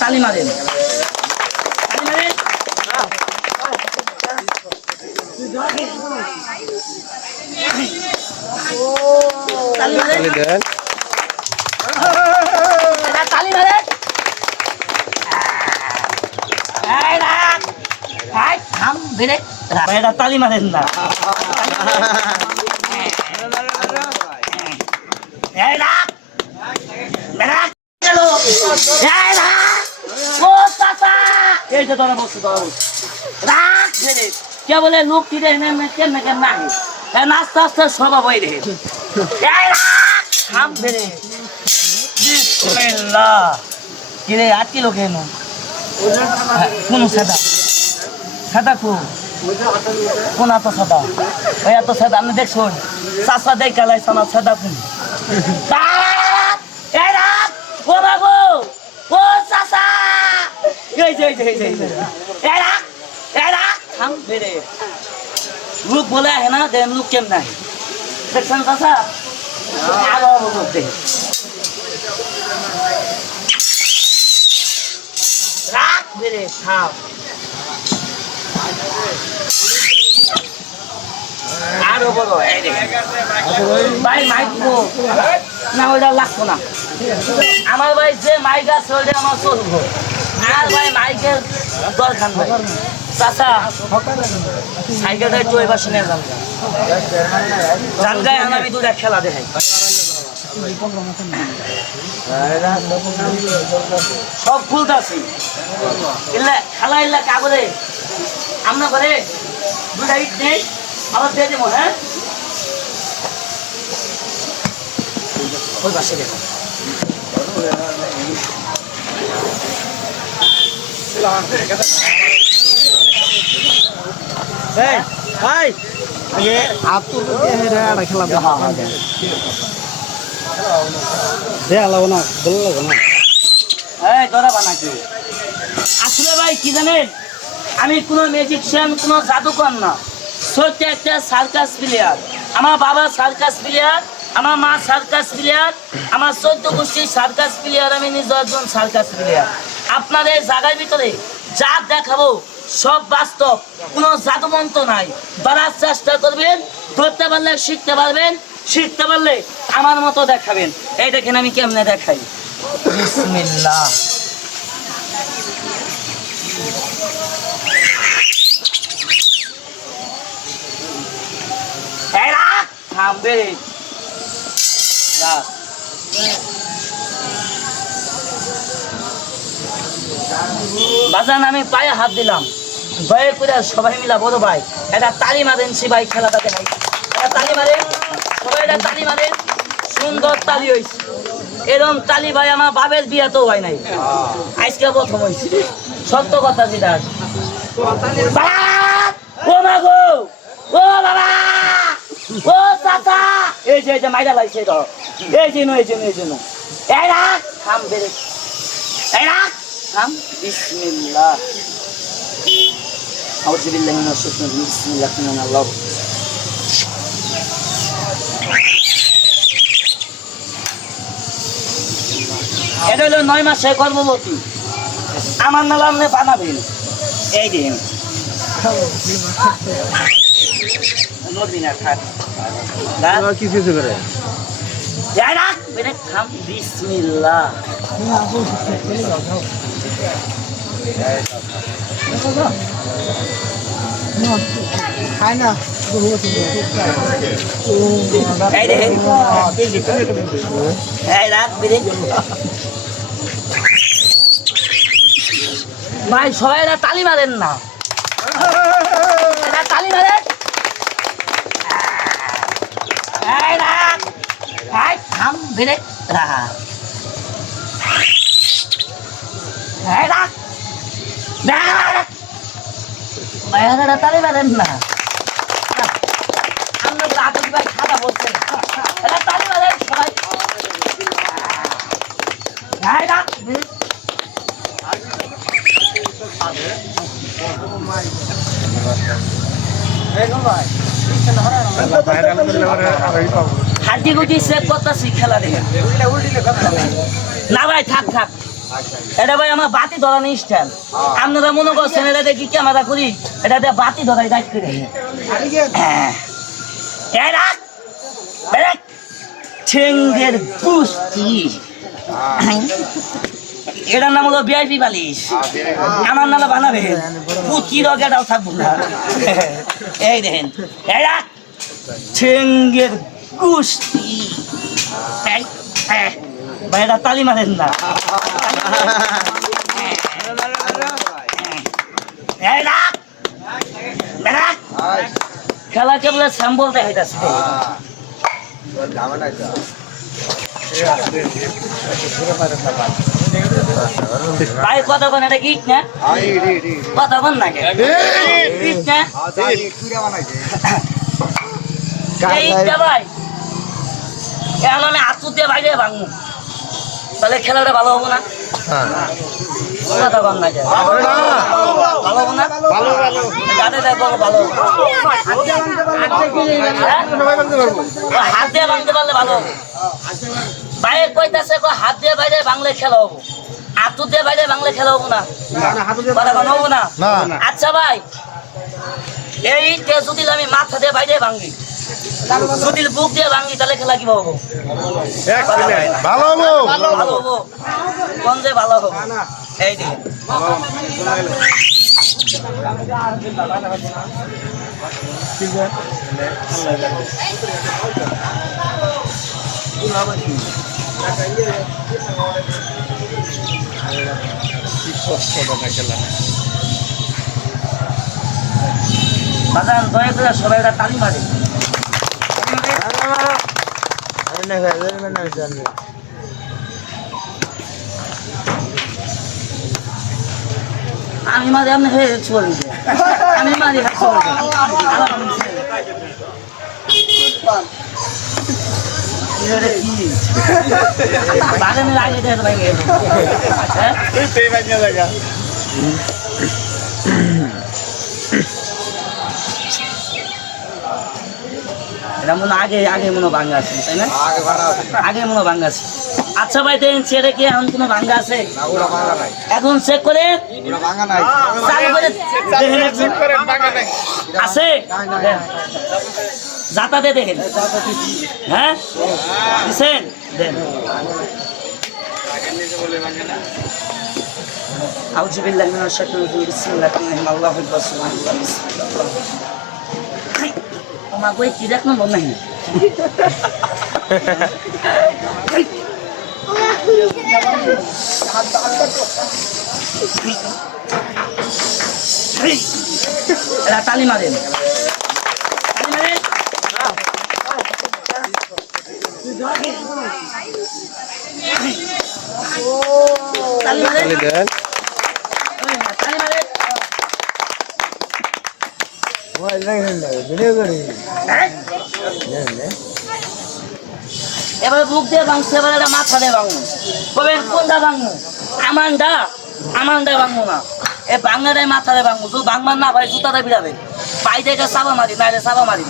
তালি মারেন তালি মারেন তালি মারেন থাম বেড়ে এটা তালি মারেন না কে বলে লোক কিনে কেমনে কেমন আস্তে আস্তে স্বভাব হয়ে রে থাম বেড়ে কিরে আটকে লোক এনো কোন সাদা সাদা কোন এত সাদা ওই এত সাদা আপনি দেখুন চাষা দেখ কালাই আমার সাদা কোন ও বাবু ও চাষা লোক বলে আহে না দেন লোক কেম নাই দেখছেন চাষা আরো রাখ বেড়ে খাও আরো বড় ভাই মাইক না ওইটা লাগতো না আমার ভাই যে মাইক আছে ওইটা আমার চলবো আর ভাই মাইকের দরকার নাই চাচা সাইকেলটা একটু এবার শুনে জানগায় আমি দুটা খেলা দেখাই সব খুলতাছি ইল্লা খেলা ইল্লা কাগরে আমরা করে দুটা ইট নেই আবার দিয়ে দেবো হ্যাঁ ওই পাশে দেখো আসলে ভাই কি জানেন আমি কোনো ম্যাজিকশিয়ান কোনো জাদুকর না সত্য একটা সার্কাস প্লেয়ার আমার বাবা সার্কাস প্লেয়ার আমার মা সার্কাস প্লেয়ার আমার 14 গোষ্ঠীর সার্কাস প্লেয়ার আমি নিজে একজন সার্কাস প্লেয়ার আপনাদের জায়গার ভিতরে যা দেখাবো সব বাস্তব কোনো জাদুমন্ত্র নাই ধরার চেষ্টা করবেন ধরতে পারলে শিখতে পারবেন শিখতে পারলে আমার মতো দেখাবেন এই দেখেন আমি কেমনে দেখাই বিসমিল্লাহ থামবে বাজান আমি পায়ে হাত দিলাম ভয়ে করে সবাই মিলা বড় ভাই এটা তালি মারেন ভাই খেলাটা দেখাই এটা তালি মারেন সবাই এটা তালি মারেন সুন্দর তালি হয়েছে এরকম তালি ভাই আমার বাবের বিয়ে তো হয় নাই আজকে প্রথম হয়েছে সত্য কথা যেটা ও মা গো ও বাবা ও চাচা এই যে মাইরা লাগছে তো এই জন্য এই রাখ থাম বেরে এই রাখ থাম বিসমিল্লাহ আউযু বিল্লাহি মিনাশ শাইতানির রাজিম বিসমিল্লাহির আল্লাহ এটা হলো 9 মাসে গর্ভবতী আমার নাম আপনি বানাবেন এই দিন নদীনা থাক না কিছু করে যারা মেরে থাম বিসমিল্লাহ খায় না এই রে এই রাত বিরে ভাই সবাই তালি মারেন না তালি মারেন থাম বেড়ে তালি মারেন না আমরা আতঙ্ক ভাই খাতা বলছেন তালি মারেন সবাই ভাই হাড্ডি গুটি চেক করতেছি খেলা দেখে না ভাই থাক থাক এটা ভাই আমার বাতি ধরানো স্টাইল আপনারা মনে করছেন এটা দেখি ক্যামেরা করি এটা দিয়ে বাতি ধরাই দায়িত্ব করে ঠেঙ্গের পুষ্টি এটার নাম হলো ভিআইপি বালিশ আমার নামে বানাবে পুচি রকেটাও থাকবো না এই দেখেন এরা ঠেঙ্গের পুষ্টি ভাই এটা তালি মারেন না খেলা কেবল স্যাম্বল দেখাইতেছে ভাই কথা কোন এটা ইট না কথা কোন না ইট না এইটা ভাই এখন আমি আঁচু দিয়ে বাইরে ভাঙবো তাহলে খেলাটা ভালো হবো না কথা কোন না ভালো হবো না যাতে দেখো ভালো হাত দিয়ে ভাঙতে পারলে ভালো হবো বাইরে কইতাছে হাত দিয়ে বাইরে বাংলা খেলা হবো আঁচু দিয়ে বাইরে বাংলা খেলা হবো না কথা কোন হবো না আচ্ছা ভাই এই যদি আমি মাথা দিয়ে বাইরে ভাঙি যদি বুক দিয়ে ভাঙি তাহলে খেলা কি হবো ভালো হবো ভালো হবো কোন যে ভালো হবো এই দিকে বাজান দয়া করে সবাই একটা তালি মারে আমি মাঝে আপনি হয়ে চলে আমি মাঝে বাগানের আগে এটা মনে আগে আগে মনে ভাঙ্গা আছে তাই না আগে মনে ভাঙ্গা আছে আচ্ছা ভাই দেখেন ছেড়ে কি এখন কোনো ভাঙ্গা আছে এখন চেক করে আছে যাতাতে দেখেন হ্যাঁ দিচ্ছেন দেন আউযু বিল্লাহি মিনাশ শাইতানির রাজিম বিসমিল্লাহির রহমানির রহিম আল্লাহু আকবার বিসমিল্লাহ মা কই কি দেখনো মন নাই এরা তালি মারেন তালি মারেন এবারে বুক দিয়ে ভাঙছে এবার এটা মাথা দিয়ে ভাঙবো বলবেন কোনটা ভাঙবো আমানটা ভাঙবো না এ ভাঙাটাই মাথা দিয়ে ভাঙবো যদি ভাঙবার না ভাই জুতাটা বিড়াবে পাই থেকে চাপা মারি নাইলে চাপা মারি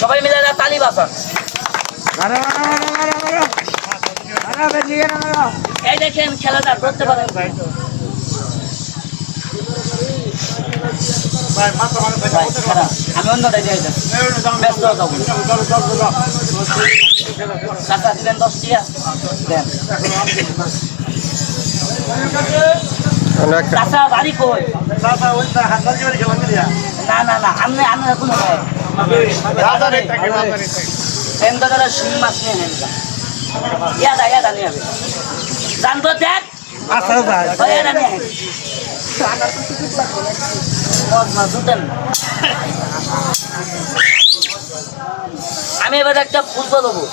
সবাই মিলে এটা তালি বাঁচান এই দেখেন খেলাটা করতে পারেন আমি অন্যটাই যাই ব্যস্ত যাবো টাকা দিলেন 10 টাকা দেন চাচা বাড়ি কই না না না আমি কোনো শিং মাছ নিয়ে নেন ইয়াদা নিয়ে হবে জানতো দেখ আমি এবার একটা ফুটবল হবো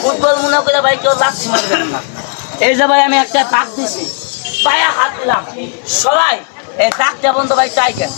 ফুটবল মনে করে ভাই কেউ লাচ্ছি মারবেন না এই যে ভাই আমি একটা তাক দিছি পায়ে হাত দিলাম সবাই এই তাকটা বন্ধ ভাই চাই কেন